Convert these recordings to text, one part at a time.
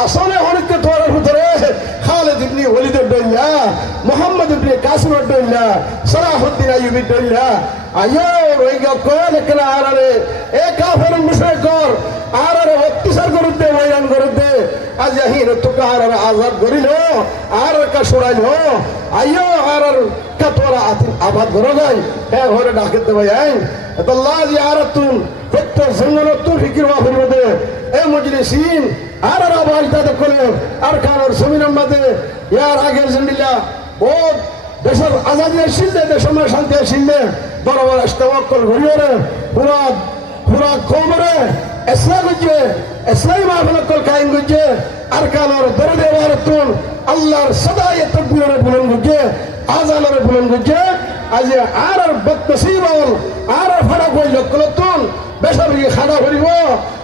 আসলে অনেককে তোর ভিতরে খালেদ ইবনে ওয়ালিদের ডইলা, মুহাম্মদ ইবনে কাসিমের ডইলা, সালাহুদ্দিন আইয়ুবীর ডইলা আয়ো রইগা কোন একলা আরে এ কাফের মুশরিক কর আরে অত্যাচার করতে বয়ান করতে আজ আহিন তো কার আজাদ করিল আর কা ছড়াইল আয়ো আর কা তোরা আবাদ করে যাই হ্যাঁ ঘরে ডাকতে ভাই আই আল্লাহ জিয়ারাতুন প্রত্যেক জঙ্গলত ফিকির ওয়া ফিরদে এ মজলিসিন আর আবাদ দাদা করে আর কারোর জমিনের মধ্যে ইয়ার আগের জিন্দিলা ও দেশের আজাদি আসিলে দেশের শান্তি আসিলে বড় বড় ইস্তেওয়াক্কল ঘুরিয়ে পুরা পুরা কমরে ইসলাম গজে ইসলামী মাহফিল কায়েম গজে আর কারোর দরদে ওয়ারতুন আল্লাহর সদায়ে তাকবীরের বুলন্দ গজে আজানের বুলন্দ গজে আজ আর বদনসিব আর ফাড়া কই লক্কলতুন বেশাবি খানা হরিব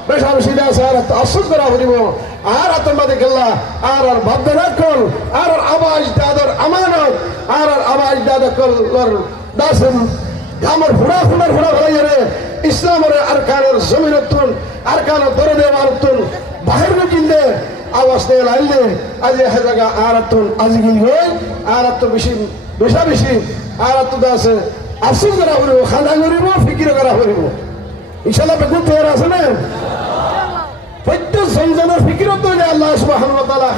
বেশাবি সিধা সারা তাসুদ করা হরিব আর আতমাদে গল্লা আর বাদনা কল আর আওয়াজ দাদর আমানত আর আওয়াজ দাদা কল দাসন আমার ফুড়া ভাইরে ইসলামের আরকানের জমিনতুন আরকানের দরদে ওয়ারতুন বাহির গজিলে আওয়াজ দে লাইলে আজ হে জায়গা আরাতুন আজিগিল হই আরাত বেশি বেশি আরাত দাস আসুন করা হইব খানা করিব ফিকির করা হইব ইনশাআল্লাহ বেগুন তৈরি আছে না প্রত্যেক জনজনের ফিকিরত আল্লাহ সুবহানাহু ওয়া তাআলা